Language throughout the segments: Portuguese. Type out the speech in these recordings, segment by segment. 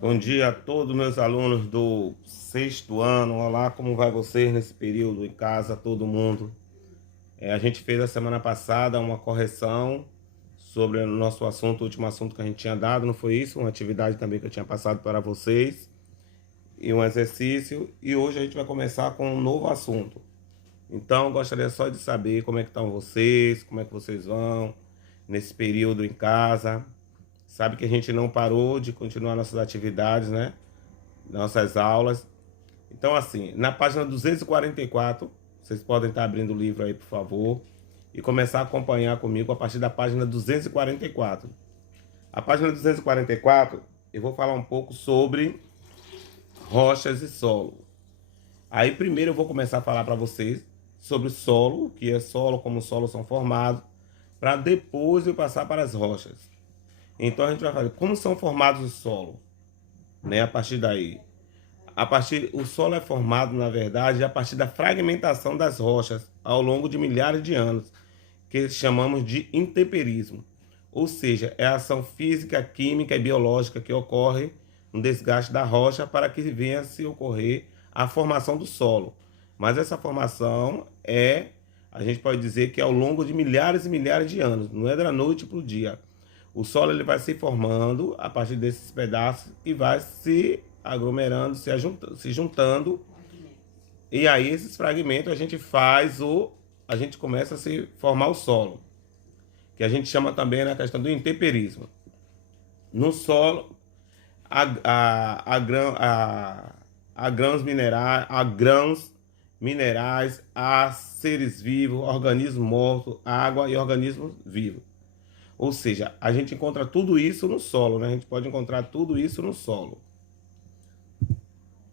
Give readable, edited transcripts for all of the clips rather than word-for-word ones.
Bom dia a todos meus alunos do sexto ano. Olá, como vai vocês nesse período em casa, todo mundo? A gente fez a semana passada uma correção sobre o nosso assunto, o último assunto que a gente tinha dado, não foi isso? Uma atividade também que eu tinha passado para vocês e um exercício. E hoje a gente vai começar com um novo assunto. Então, eu gostaria só de saber como é que estão vocês, como é que vocês vão nesse período em casa. Sabe que a gente não parou de continuar nossas atividades, né? Nossas aulas. Então, assim, na página 244, vocês podem estar abrindo o livro aí, por favor, e começar a acompanhar comigo a partir da página 244. A página 244, eu vou falar um pouco sobre rochas e solo. Aí, primeiro, eu vou começar a falar para vocês sobre solo, o que é solo, como os solos são formados, para depois eu passar para as rochas. Então, a gente vai falar como são formados os solos, né? A partir daí. O solo é formado, na verdade, a partir da fragmentação das rochas ao longo de milhares de anos, que chamamos de intemperismo. Ou seja, é a ação física, química e biológica que ocorre no desgaste da rocha para que venha a se ocorrer a formação do solo. Mas essa formação a gente pode dizer que é ao longo de milhares e milhares de anos, não é da noite para o dia. O solo ele vai se formando a partir desses pedaços e vai se aglomerando, se juntando. E aí esses fragmentos a gente começa a se formar o solo, que a gente chama também na questão do intemperismo. No solo, há grãos minerais, há seres vivos, organismos mortos, água e organismos vivos. Ou seja, a gente encontra tudo isso no solo, né? A gente pode encontrar tudo isso no solo.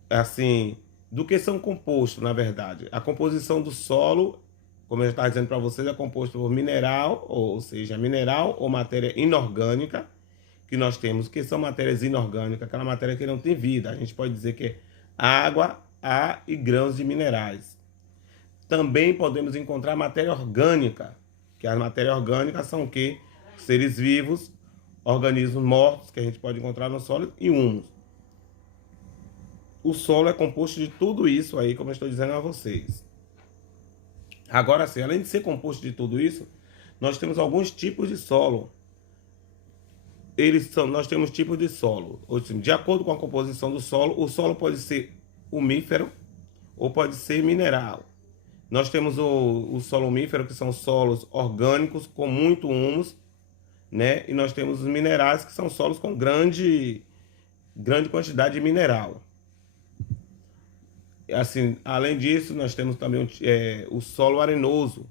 Assim, do que são compostos, na verdade? A composição do solo, como eu estava dizendo para vocês, é composto por mineral, ou seja, mineral ou matéria inorgânica, que nós temos, que são matérias inorgânicas, aquela matéria que não tem vida. A gente pode dizer que é água, ar e grãos de minerais. Também podemos encontrar matéria orgânica, que as matérias orgânicas são o quê? Seres vivos, organismos mortos, que a gente pode encontrar no solo, e humus. O solo é composto de tudo isso aí, como eu estou dizendo a vocês. Agora sim, além de ser composto de tudo isso, nós temos alguns tipos de solo. Nós temos tipos de solo. De acordo com a composição do solo, o solo pode ser humífero ou pode ser mineral. Nós temos o solo humífero, que são solos orgânicos com muito humus, né? E nós temos os minerais, que são solos com grande quantidade de mineral. Assim, além disso, nós temos também o solo arenoso,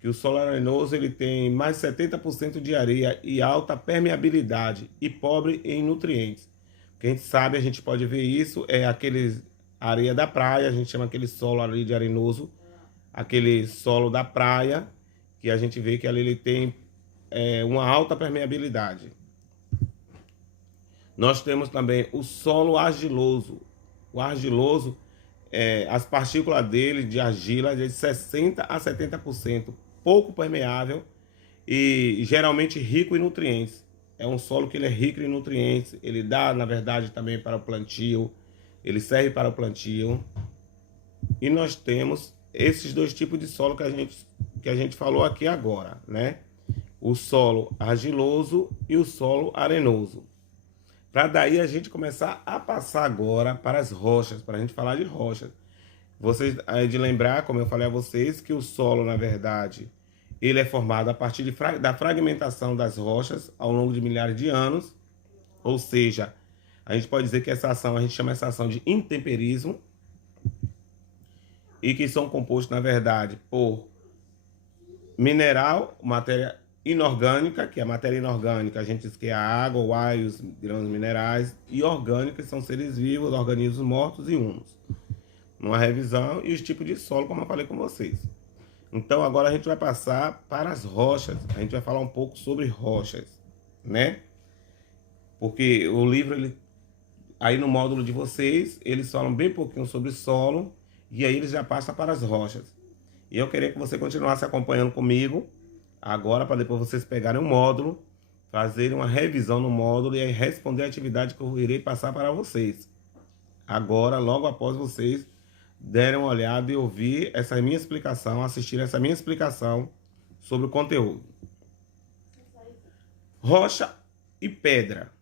que o solo arenoso ele tem mais de 70% de areia e alta permeabilidade e pobre em nutrientes. Quem sabe, a gente pode ver isso, é aquele areia da praia, a gente chama aquele solo ali de arenoso, aquele solo da praia, que a gente vê que ali ele tem uma alta permeabilidade. Nós temos também o solo argiloso. O argiloso, as partículas dele de argila de 60 a 70%, pouco permeável e geralmente rico em nutrientes. É um solo que ele é rico em nutrientes, ele dá, na verdade, também para o plantio, ele serve para o plantio. E nós temos esses dois tipos de solo que a gente falou aqui agora, né? O solo argiloso e o solo arenoso. Para daí a gente começar a passar agora para as rochas, para a gente falar de rochas. Vocês aí de lembrar, como eu falei a vocês, que o solo, na verdade, ele é formado a partir da fragmentação das rochas ao longo de milhares de anos. Ou seja, a gente pode dizer que a gente chama essa ação de intemperismo, e que são compostos, na verdade, por mineral, matéria inorgânica, que é a matéria inorgânica, a gente diz que é a água, o ar e os grãos minerais, e orgânica, que são seres vivos, organismos mortos e humus. Uma revisão e os tipos de solo, como eu falei com vocês. Então agora a gente vai passar para as rochas, a gente vai falar um pouco sobre rochas, né? Porque o livro, aí no módulo de vocês, eles falam bem pouquinho sobre solo, e aí eles já passam para as rochas. E eu queria que você continuasse acompanhando comigo, agora, para depois vocês pegarem o módulo, fazer uma revisão no módulo e responder a atividade que eu irei passar para vocês. Agora, logo após vocês derem uma olhada e ouvir essa minha explicação, assistir essa minha explicação sobre o conteúdo. Rocha e pedra.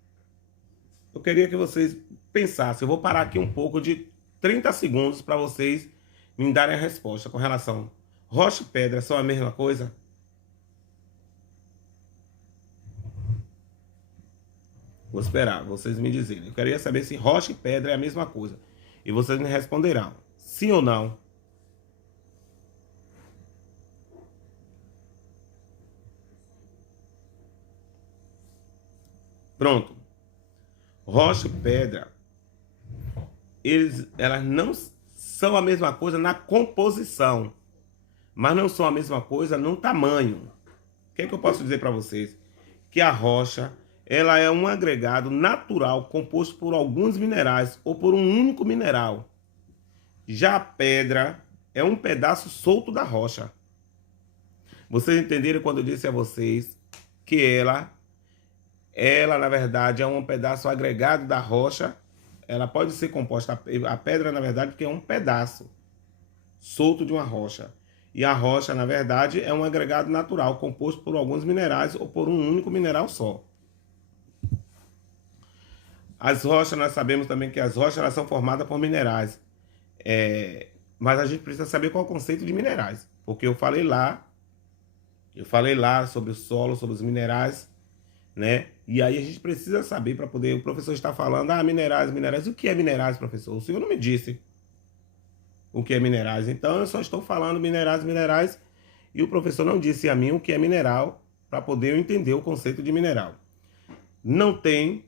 Eu queria que vocês pensassem. Eu vou parar aqui um pouco de 30 segundos para vocês me darem a resposta com relação. Rocha e pedra são a mesma coisa? Vou esperar vocês me dizerem. Eu queria saber se rocha e pedra é a mesma coisa. E vocês me responderão. Sim ou não? Pronto. Rocha e pedra, elas não são a mesma coisa na composição, mas não são a mesma coisa no tamanho. O que é que eu posso dizer para vocês? Que a rocha, ela é um agregado natural composto por alguns minerais ou por um único mineral. Já a pedra é um pedaço solto da rocha. Vocês entenderam quando eu disse a vocês que ela na verdade é um pedaço agregado da rocha. Ela pode ser composta, a pedra na verdade porque é um pedaço solto de uma rocha. E a rocha na verdade é um agregado natural composto por alguns minerais ou por um único mineral só. As rochas, nós sabemos também que as rochas elas são formadas por minerais. Mas a gente precisa saber qual é o conceito de minerais. Porque eu falei lá sobre o solo, sobre os minerais, né? E aí a gente precisa saber para poder... O professor está falando, minerais. O que é minerais, professor? O senhor não me disse o que é minerais. Então eu só estou falando minerais. E o professor não disse a mim o que é mineral para poder eu entender o conceito de mineral. Não tem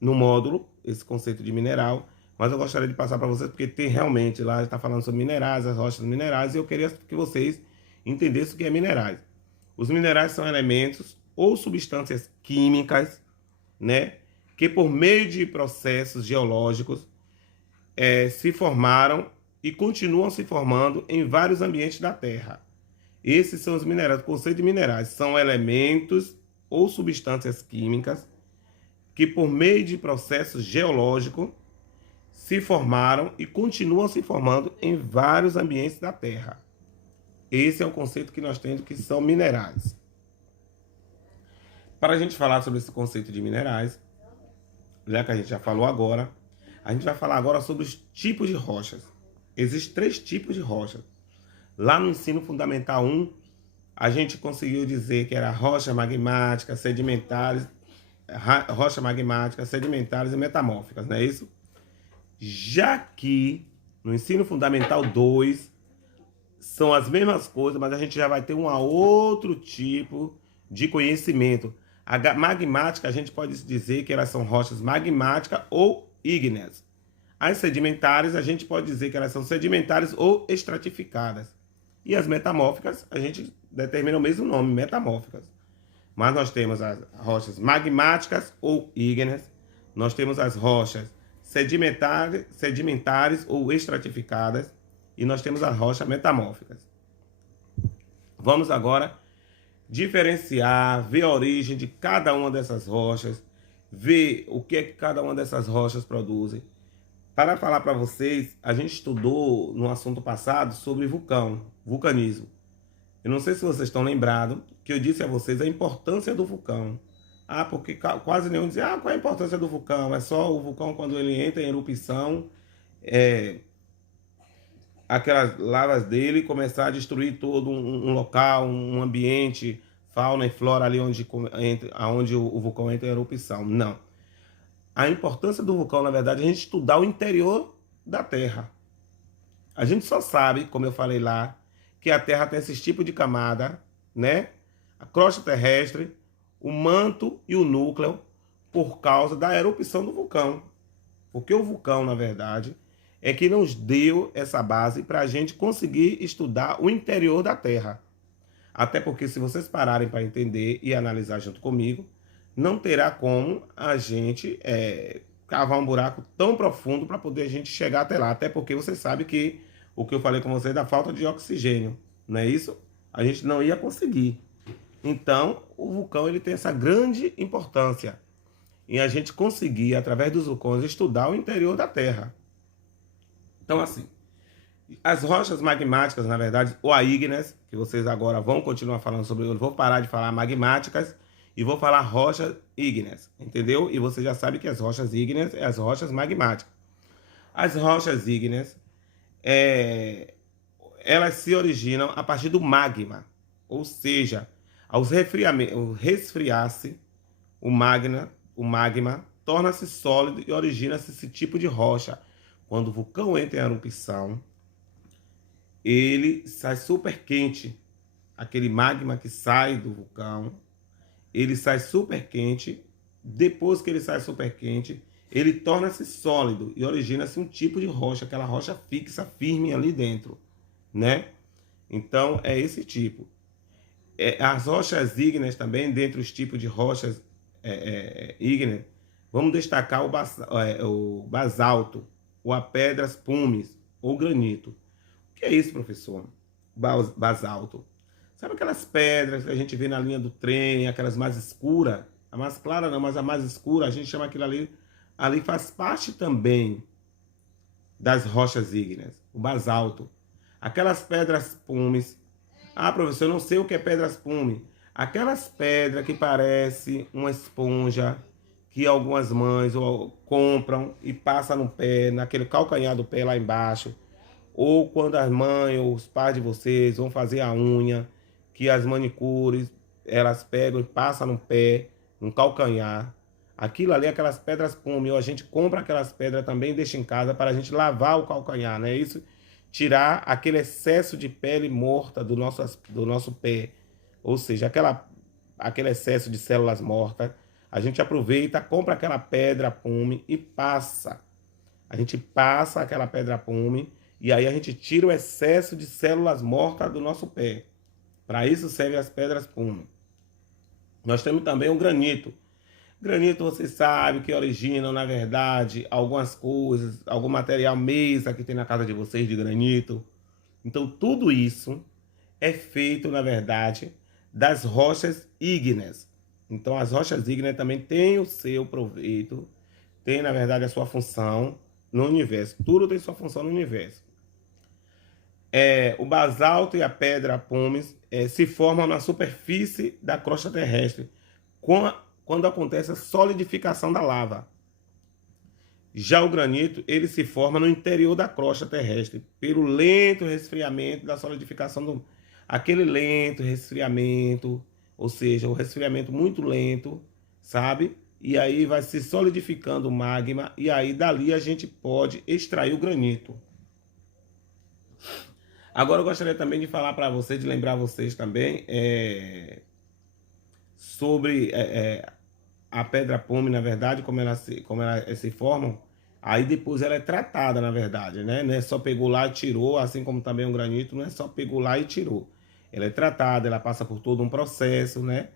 no módulo esse conceito de mineral, mas eu gostaria de passar para vocês porque tem realmente lá, está falando sobre minerais, as rochas minerais, e eu queria que vocês entendessem o que é minerais. Os minerais são elementos ou substâncias químicas, né, que por meio de processos geológicos se formaram e continuam se formando em vários ambientes da Terra. Esses são os minerais. O conceito de minerais são elementos ou substâncias químicas que por meio de processos geológicos se formaram e continuam se formando em vários ambientes da Terra. Esse é o conceito que nós temos, que são minerais. Para a gente falar sobre esse conceito de minerais, já que a gente já falou agora, a gente vai falar agora sobre os tipos de rochas. Existem 3 tipos de rochas. Lá no ensino fundamental 1, a gente conseguiu dizer que era rocha magmática, sedimentares e metamórficas, não é isso? Já que no ensino fundamental 2 são as mesmas coisas, mas a gente já vai ter um outro tipo de conhecimento. A magmática, a gente pode dizer que elas são rochas magmáticas ou ígneas. As sedimentares, a gente pode dizer que elas são sedimentares ou estratificadas. E as metamórficas, a gente determina o mesmo nome, metamórficas. Mas nós temos as rochas magmáticas ou ígneas, nós temos as rochas sedimentares ou estratificadas, e nós temos as rochas metamórficas. Vamos agora diferenciar, ver a origem de cada uma dessas rochas, ver o que é que cada uma dessas rochas produzem. Para falar para vocês, a gente estudou no assunto passado sobre vulcanismo. Eu não sei se vocês estão lembrados que eu disse a vocês a importância do vulcão. Porque quase nenhum dizia, qual é a importância do vulcão? É só o vulcão quando ele entra em erupção, aquelas lavas dele começar a destruir todo um local, um ambiente, fauna e flora ali onde o vulcão entra em erupção. Não. A importância do vulcão, na verdade, é a gente estudar o interior da Terra. A gente só sabe, como eu falei lá, que a Terra tem esses tipos de camada, né? A crosta terrestre, o manto e o núcleo, por causa da erupção do vulcão. Porque o vulcão, na verdade, é que nos deu essa base para a gente conseguir estudar o interior da Terra. Até porque se vocês pararem para entender e analisar junto comigo, não terá como a gente cavar um buraco tão profundo para poder a gente chegar até lá. Até porque você sabe que o que eu falei com vocês da falta de oxigênio, não é isso? A gente não ia conseguir. Então, o vulcão ele tem essa grande importância em a gente conseguir, através dos vulcões, estudar o interior da Terra. Então, assim, as rochas magmáticas, na verdade, ou a ígneas, que vocês agora vão continuar falando sobre, eu vou parar de falar magmáticas e vou falar rochas ígneas, entendeu? E você já sabe que as rochas ígneas é as rochas magmáticas. As rochas ígneas, elas se originam a partir do magma, ou seja, ao resfriar-se, o magma torna-se sólido e origina-se esse tipo de rocha. Quando o vulcão entra em erupção, ele sai super quente. Aquele magma que sai do vulcão, ele sai super quente. Depois que ele sai super quente, ele torna-se sólido e origina-se um tipo de rocha, aquela rocha fixa, firme ali dentro, né? Então, é esse tipo. As rochas ígneas também, dentre os tipos de rochas ígneas, vamos destacar o basalto, ou a pedras pumes, ou granito. O que é isso, professor? Basalto. Sabe aquelas pedras que a gente vê na linha do trem, aquelas mais escuras? A mais clara não, mas a mais escura, a gente chama aquilo ali. Ali faz parte também das rochas ígneas, o basalto. Aquelas pedras pumes. Ah, professor, eu não sei o que é pedras pume. Aquelas pedras que parecem uma esponja que algumas mães compram e passam no pé, naquele calcanhar do pé lá embaixo. Ou quando as mães ou os pais de vocês vão fazer a unha, que as manicures, elas pegam e passam no pé, no calcanhar. Aquilo ali, aquelas pedras pume, ou a gente compra aquelas pedras também e deixa em casa para a gente lavar o calcanhar, né? Isso, tirar aquele excesso de pele morta do nosso pé. Ou seja, aquele excesso de células mortas. A gente aproveita, compra aquela pedra pume e passa. A gente passa aquela pedra pume e aí a gente tira o excesso de células mortas do nosso pé. Para isso servem as pedras pume. Nós temos também o granito. Granito, você sabe que originam, na verdade, algumas coisas, algum material mesa que tem na casa de vocês de granito. Então, tudo isso é feito, na verdade, das rochas ígneas. Então, as rochas ígneas também têm o seu proveito, tem, na verdade, a sua função no universo. Tudo tem sua função no universo. O basalto e a pedra pumice se formam na superfície da crosta terrestre quando acontece a solidificação da lava. Já o granito, ele se forma no interior da crosta terrestre, pelo lento resfriamento da solidificação aquele lento resfriamento, ou seja, o resfriamento muito lento, sabe? E aí vai se solidificando o magma, e aí dali a gente pode extrair o granito. Agora eu gostaria também de falar para vocês, de lembrar vocês também sobre a pedra pume, na verdade, como ela se formam. Aí depois ela é tratada, na verdade, né? Não é só pegou lá e tirou, assim como também o granito, não é só pegou lá e tirou. Ela é tratada, ela passa por todo um processo, né?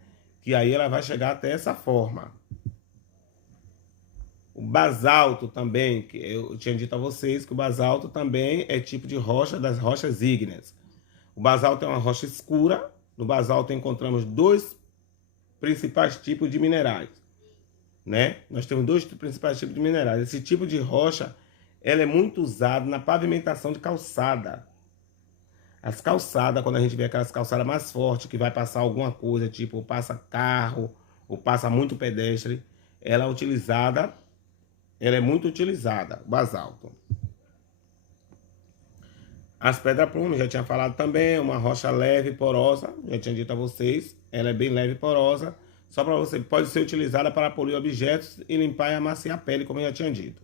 Que aí ela vai chegar até essa forma. O basalto também, que eu tinha dito a vocês que o basalto também é tipo de rocha das rochas ígneas. O basalto é uma rocha escura. No basalto encontramos dois principais tipos de minerais, né? Nós temos dois principais tipos de minerais. Esse tipo de rocha, ela é muito usada na pavimentação de calçada. As calçadas, quando a gente vê aquelas calçadas mais fortes, que vai passar alguma coisa, tipo passa carro, ou passa muito pedestre, ela é muito utilizada, o basalto. As pedras pume, já tinha falado também, uma rocha leve e porosa, já tinha dito a vocês, ela é bem leve e porosa, só para você, pode ser utilizada para polir objetos e limpar e amaciar a pele, como eu já tinha dito.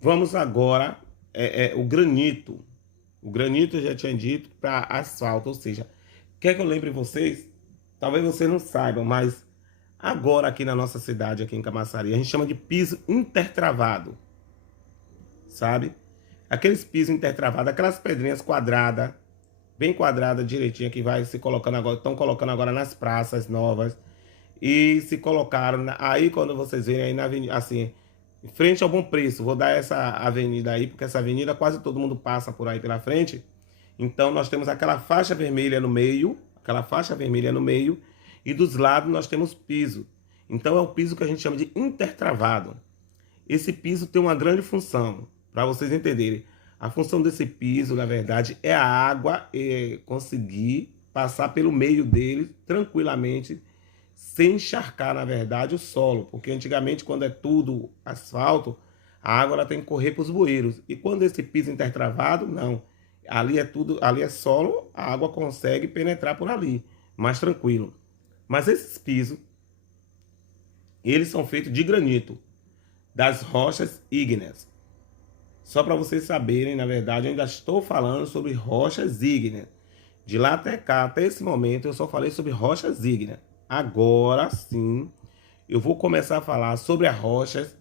Vamos agora, o granito. O granito eu já tinha dito para asfalto, ou seja, quer que eu lembre vocês? Talvez vocês não saibam, mas agora aqui na nossa cidade, aqui em Camaçari, a gente chama de piso intertravado, sabe? Aqueles pisos intertravados, aquelas pedrinhas quadradas, bem quadrada, direitinha, que vai se colocando agora, estão colocando agora nas praças novas. E se colocaram, aí quando vocês verem aí na avenida, assim, em frente ao Bom Preço, vou dar essa avenida aí, porque essa avenida quase todo mundo passa por aí pela frente. Então nós temos aquela faixa vermelha no meio, aquela faixa vermelha no meio, e dos lados nós temos piso. Então é o piso que a gente chama de intertravado. Esse piso tem uma grande função, para vocês entenderem. A função desse piso, na verdade, é a água conseguir passar pelo meio dele tranquilamente, sem encharcar, na verdade, o solo. Porque antigamente, quando é tudo asfalto, a água ela tem que correr para os bueiros. E quando esse piso intertravado, não. Ali é tudo, ali é solo, a água consegue penetrar por ali, mais tranquilo. Mas esses pisos, eles são feitos de granito, das rochas ígneas. Só para vocês saberem, na verdade, eu ainda estou falando sobre rochas ígneas. De lá até cá, até esse momento, eu só falei sobre rochas ígneas. Agora sim, eu vou começar a falar sobre as rochas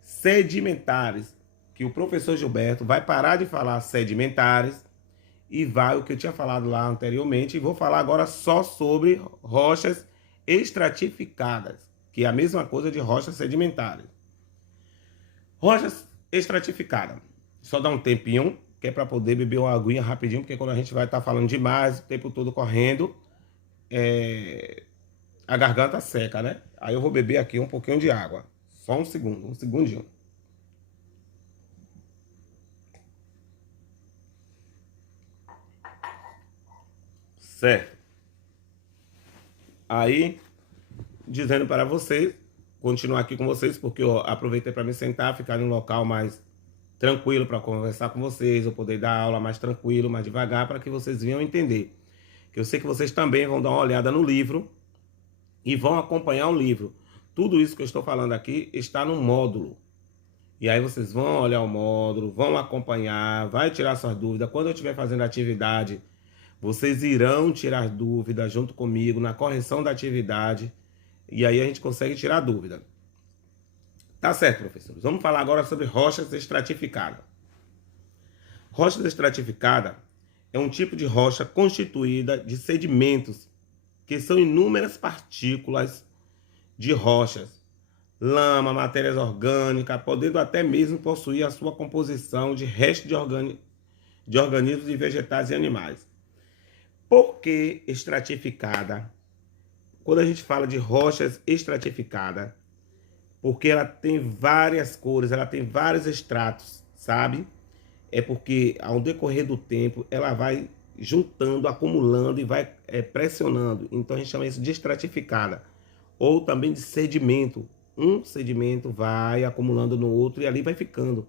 sedimentares, que o professor Gilberto vai parar de falar sedimentares e vai o que eu tinha falado lá anteriormente, e vou falar agora só sobre rochas estratificadas, que é a mesma coisa de rochas sedimentares. Rochas estratificadas. Só dá um tempinho, que é para poder beber uma aguinha rapidinho, porque quando a gente vai estar falando demais, o tempo todo correndo, a garganta seca, né? Aí eu vou beber aqui um pouquinho de água. Só um segundo, um segundinho. Certo. Aí, dizendo para vocês, continuar aqui com vocês, porque eu aproveitei para me sentar, ficar em um local mais tranquilo para conversar com vocês, eu poder dar aula mais tranquilo, mais devagar, para que vocês venham entender. Que eu sei que vocês também vão dar uma olhada no livro e vão acompanhar o livro. Tudo isso que eu estou falando aqui está no módulo. E aí vocês vão olhar o módulo, vão acompanhar, vai tirar suas dúvidas. Quando eu estiver fazendo atividade, vocês irão tirar dúvidas junto comigo na correção da atividade. E aí a gente consegue tirar dúvida. Tá certo, professores. Vamos falar agora sobre rochas estratificadas. Rochas estratificadas é um tipo de rocha constituída de sedimentos, que são inúmeras partículas de rochas, lama, matérias orgânicas, podendo até mesmo possuir a sua composição de restos de organismos e vegetais e animais. Por que estratificada? Quando a gente fala de rochas estratificadas, porque ela tem várias cores, ela tem vários estratos, sabe? É porque ao decorrer do tempo ela vai juntando, acumulando e vai pressionando. Então a gente chama isso de estratificada. Ou também de sedimento. Um sedimento vai acumulando no outro e ali vai ficando.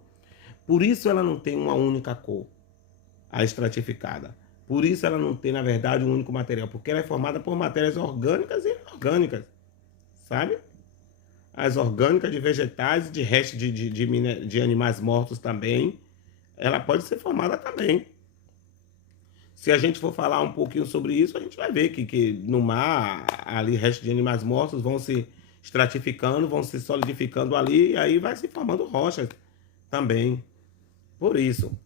Por isso ela não tem uma única cor, a estratificada. Por isso ela não tem, na verdade, um único material. Porque ela é formada por matérias orgânicas e inorgânicas, sabe? As orgânicas de vegetais, de restos de animais mortos também, ela pode ser formada também. Se a gente for falar um pouquinho sobre isso, a gente vai ver que no mar, ali, restos de animais mortos vão se estratificando, vão se solidificando ali, e aí vai se formando rochas também. Por isso.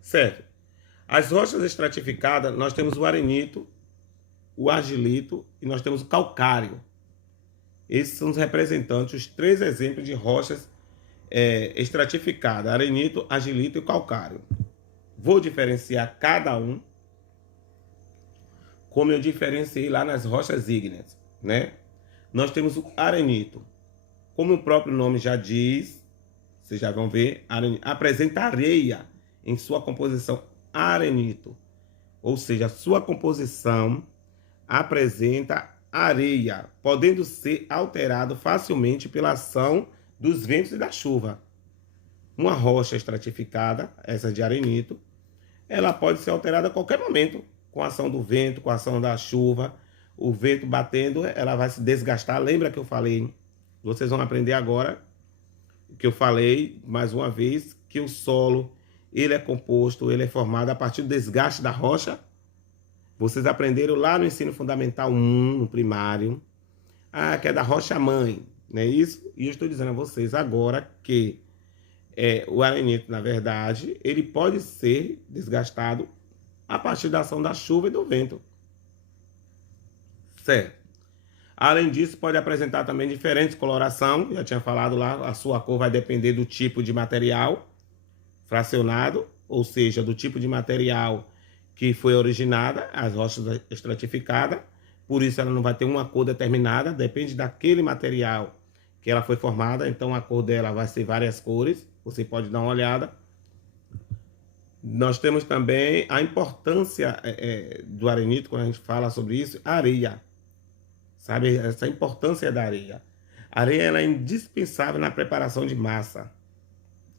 Certo. As rochas estratificadas, nós temos o arenito, o argilito e nós temos o calcário. Esses são os representantes, os três exemplos de rochas estratificadas: arenito, argilito e calcário. Vou diferenciar cada um, como eu diferenciei lá nas rochas ígneas, né? Nós temos o arenito. Como o próprio nome já diz, vocês já vão ver, apresenta areia em sua composição arenito. Ou seja, a sua composição apresenta areia, podendo ser alterado facilmente pela ação dos ventos e da chuva. Uma rocha estratificada, essa de arenito, ela pode ser alterada a qualquer momento, com a ação do vento, com a ação da chuva. O vento batendo, ela vai se desgastar. Lembra que eu falei? Vocês vão aprender agora que eu falei, mais uma vez, que o solo, ele é composto, ele é formado a partir do desgaste da rocha. Vocês aprenderam lá no ensino fundamental 1, no primário, que é da rocha-mãe, não é isso? E eu estou dizendo a vocês agora que o arenito, na verdade, ele pode ser desgastado a partir da ação da chuva e do vento. Certo. Além disso, pode apresentar também diferentes coloração. Já tinha falado lá, a sua cor vai depender do tipo de material fracionado, ou seja, do tipo de material que foi originada, as rochas estratificadas, por isso ela não vai ter uma cor determinada, depende daquele material que ela foi formada, então a cor dela vai ser várias cores, você pode dar uma olhada. Nós temos também a importância do arenito, quando a gente fala sobre isso, a areia, sabe? Essa importância da areia. A areia ela é indispensável na preparação de massa,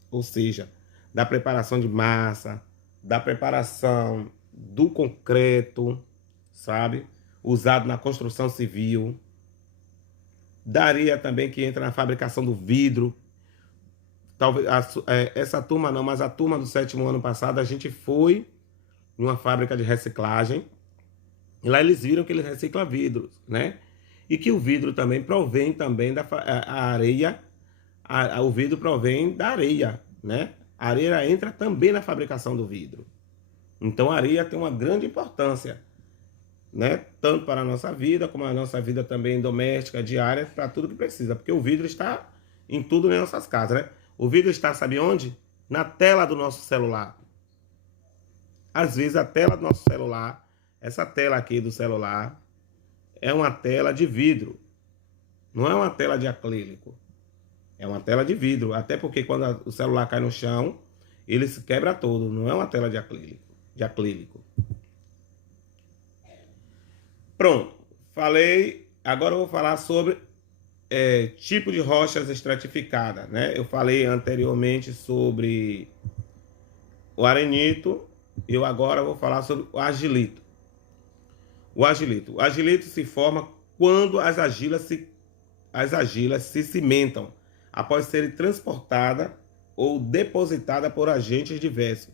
ou seja, da preparação de massa, da preparação do concreto, sabe? Usado na construção civil. Da areia também que entra na fabricação do vidro. Talvez essa turma não, mas a turma do 7º ano passado, a gente foi em uma fábrica de reciclagem. E lá eles viram que eles reciclam vidros, né? E que o vidro também provém também a areia. O vidro provém da areia, né? A areia entra também na fabricação do vidro. Então a areia tem uma grande importância, né? Tanto para a nossa vida, como a nossa vida também doméstica, diária, para tudo que precisa. Porque o vidro está em tudo nas nossas casas, né? O vidro está, sabe onde? Na tela do nosso celular. Às vezes a tela do nosso celular, essa tela aqui do celular, é uma tela de vidro. Não é uma tela de acrílico. É uma tela de vidro. Até porque quando o celular cai no chão, ele se quebra todo. Não é uma tela de acrílico. Pronto. Falei. Agora eu vou falar sobre tipo de rochas estratificadas, né? Eu falei anteriormente sobre o arenito. Eu agora vou falar sobre o argilito. O argilito se forma quando as argilas se cimentam após serem transportadas ou depositadas por agentes diversos,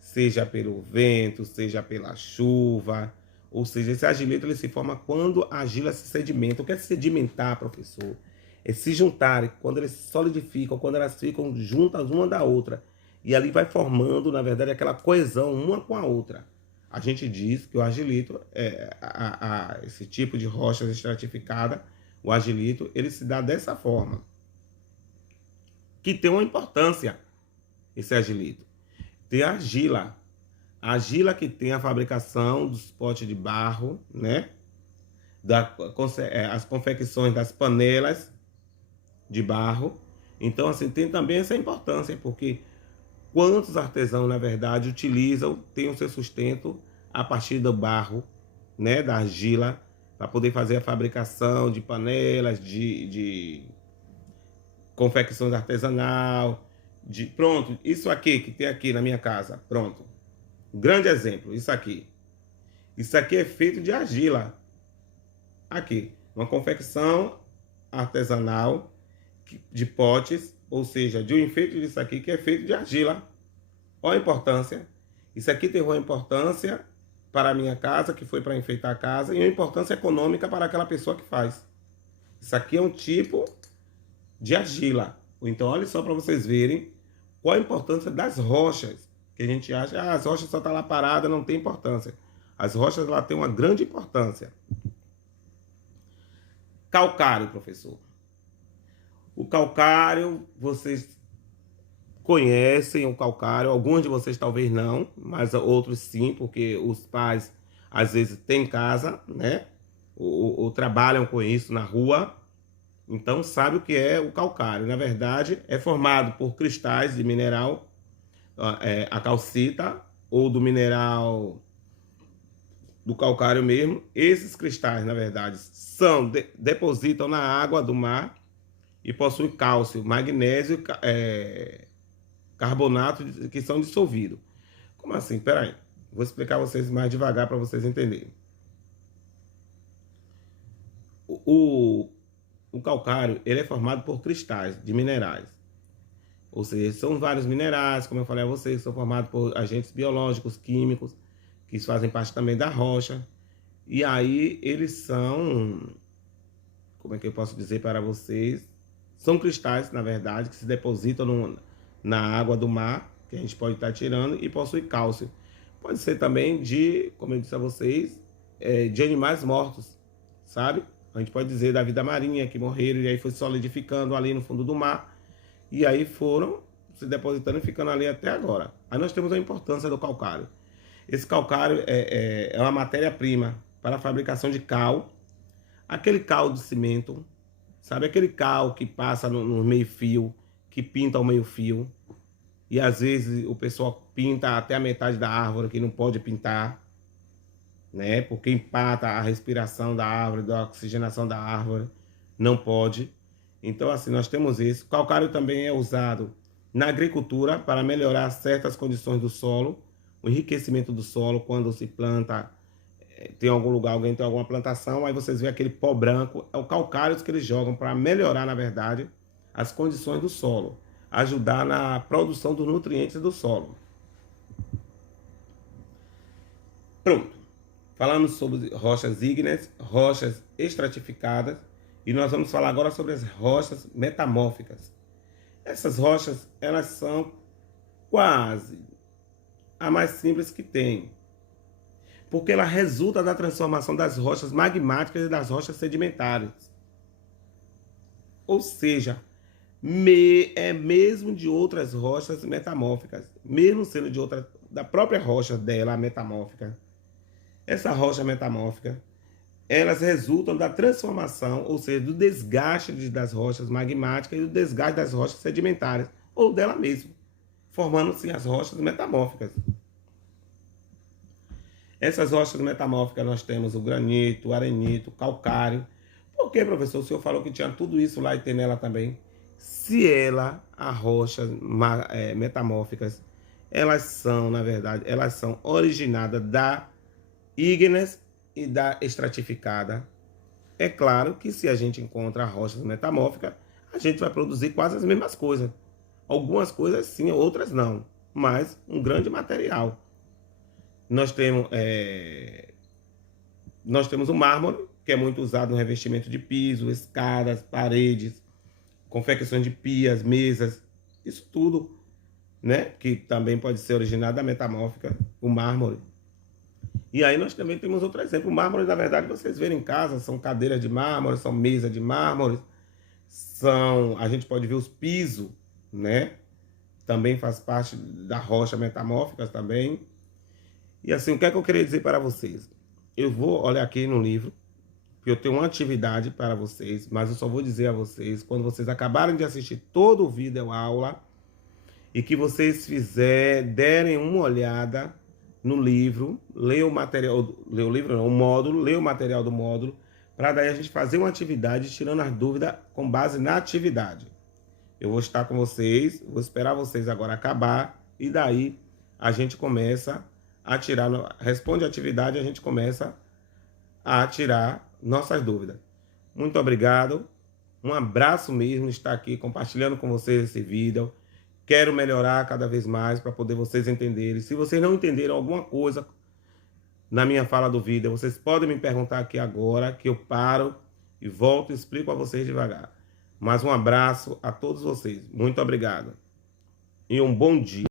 seja pelo vento, seja pela chuva, ou seja, esse argilito ele se forma quando a argila se sedimenta. O que é sedimentar, professor? É se juntarem, quando eles se solidificam, quando elas ficam juntas uma da outra, e ali vai formando, na verdade, aquela coesão uma com a outra. A gente diz que o argilito, esse tipo de rocha estratificada, o argilito, ele se dá dessa forma. Que tem uma importância, esse argilito. Tem a argila. A argila que tem a fabricação dos potes de barro, né? As confecções das panelas de barro. Então, assim, tem também essa importância, porque quantos artesãos, na verdade, utilizam, têm o seu sustento a partir do barro, né? Da argila, para poder fazer a fabricação de panelas, de confecções artesanal, pronto, isso aqui que tem aqui na minha casa, pronto. Grande exemplo, isso aqui. Isso aqui é feito de argila. Aqui, uma confecção artesanal de potes, ou seja, de um enfeite disso aqui que é feito de argila. Olha a importância. Isso aqui tem uma importância para a minha casa, que foi para enfeitar a casa, e uma importância econômica para aquela pessoa que faz. Isso aqui é um tipo de argila. Então, olha só para vocês verem qual a importância das rochas. Que a gente acha, as rochas só estão lá paradas, não tem importância. As rochas lá têm uma grande importância. Calcário, professor. O calcário, vocês conhecem o calcário, alguns de vocês talvez não, mas outros sim, porque os pais às vezes têm casa, né? Ou trabalham com isso na rua, então sabe o que é o calcário. Na verdade, é formado por cristais de mineral, a calcita, ou do mineral do calcário mesmo. Esses cristais, na verdade, depositam na água do mar e possuem cálcio, magnésio, carbonato que são dissolvidos. Como assim? Peraí, vou explicar a vocês mais devagar para vocês entenderem. O calcário ele é formado por cristais de minerais. Ou seja, são vários minerais, como eu falei a vocês, que são formados por agentes biológicos, químicos, que fazem parte também da rocha. E aí eles são, como é que eu posso dizer para vocês? São cristais, na verdade, que se depositam na água do mar, que a gente pode estar tirando, e possui cálcio. Pode ser também de, como eu disse a vocês, de animais mortos, sabe? A gente pode dizer da vida marinha, que morreram e aí foi solidificando ali no fundo do mar. E aí foram se depositando e ficando ali até agora. Aí nós temos a importância do calcário. Esse calcário é uma matéria-prima para a fabricação de cal. Aquele cal de cimento, sabe? Aquele cal que passa no meio-fio, que pinta o meio-fio. E às vezes o pessoal pinta até a metade da árvore, que não pode pintar, né? Porque empata a respiração da árvore, da oxigenação da árvore. Não pode. Então, assim, nós temos isso. O calcário também é usado na agricultura para melhorar certas condições do solo, o enriquecimento do solo quando se planta, tem algum lugar, alguém tem alguma plantação, aí vocês veem aquele pó branco, é o calcário que eles jogam para melhorar, na verdade, as condições do solo, ajudar na produção dos nutrientes do solo. Pronto. Falamos sobre rochas ígneas, rochas estratificadas, e nós vamos falar agora sobre as rochas metamórficas. Essas rochas, elas são quase a mais simples que tem, porque ela resulta da transformação das rochas magmáticas e das rochas sedimentares. Ou seja, é mesmo de outras rochas metamórficas, mesmo sendo de outra, da própria rocha dela, metamórfica. Essa rocha metamórfica, elas resultam da transformação, ou seja, do desgaste das rochas magmáticas e do desgaste das rochas sedimentares, ou dela mesma, formando-se as rochas metamórficas. Essas rochas metamórficas nós temos o granito, o arenito, o calcário. Por que, professor? O senhor falou que tinha tudo isso lá e tem nela também. Se as rochas metamórficas, elas são, na verdade, elas são originadas da ígneas e da estratificada. É claro que se a gente encontra rochas metamórficas, a gente vai produzir quase as mesmas coisas. Algumas coisas sim, outras não, mas um grande material. Nós temos o mármore, que é muito usado no revestimento de piso, escadas, paredes, confecções de pias, mesas, isso tudo, né? Que também pode ser originado da metamórfica, o mármore. E aí nós também temos outro exemplo. O mármore, na verdade, vocês verem em casa, são cadeiras de mármore, são mesas de mármore, a gente pode ver os pisos, né? Também faz parte da rocha metamórfica também. E assim, o que é que eu queria dizer para vocês? Eu vou olhar aqui no livro, que eu tenho uma atividade para vocês, mas eu só vou dizer a vocês, quando vocês acabarem de assistir todo o vídeo aula, e que vocês derem uma olhada no livro, ler o material, ler o livro não, o módulo, ler o material do módulo, para daí a gente fazer uma atividade, tirando as dúvidas com base na atividade. Eu vou estar com vocês, vou esperar vocês agora acabar, e daí a gente começa a tirar, responde a atividade e a gente começa a tirar nossas dúvidas. Muito obrigado, um abraço mesmo, estar aqui compartilhando com vocês esse vídeo. Quero melhorar cada vez mais para poder vocês entenderem. Se vocês não entenderam alguma coisa na minha fala do vídeo, vocês podem me perguntar aqui agora, que eu paro e volto e explico a vocês devagar. Mas um abraço a todos vocês. Muito obrigado. E um bom dia.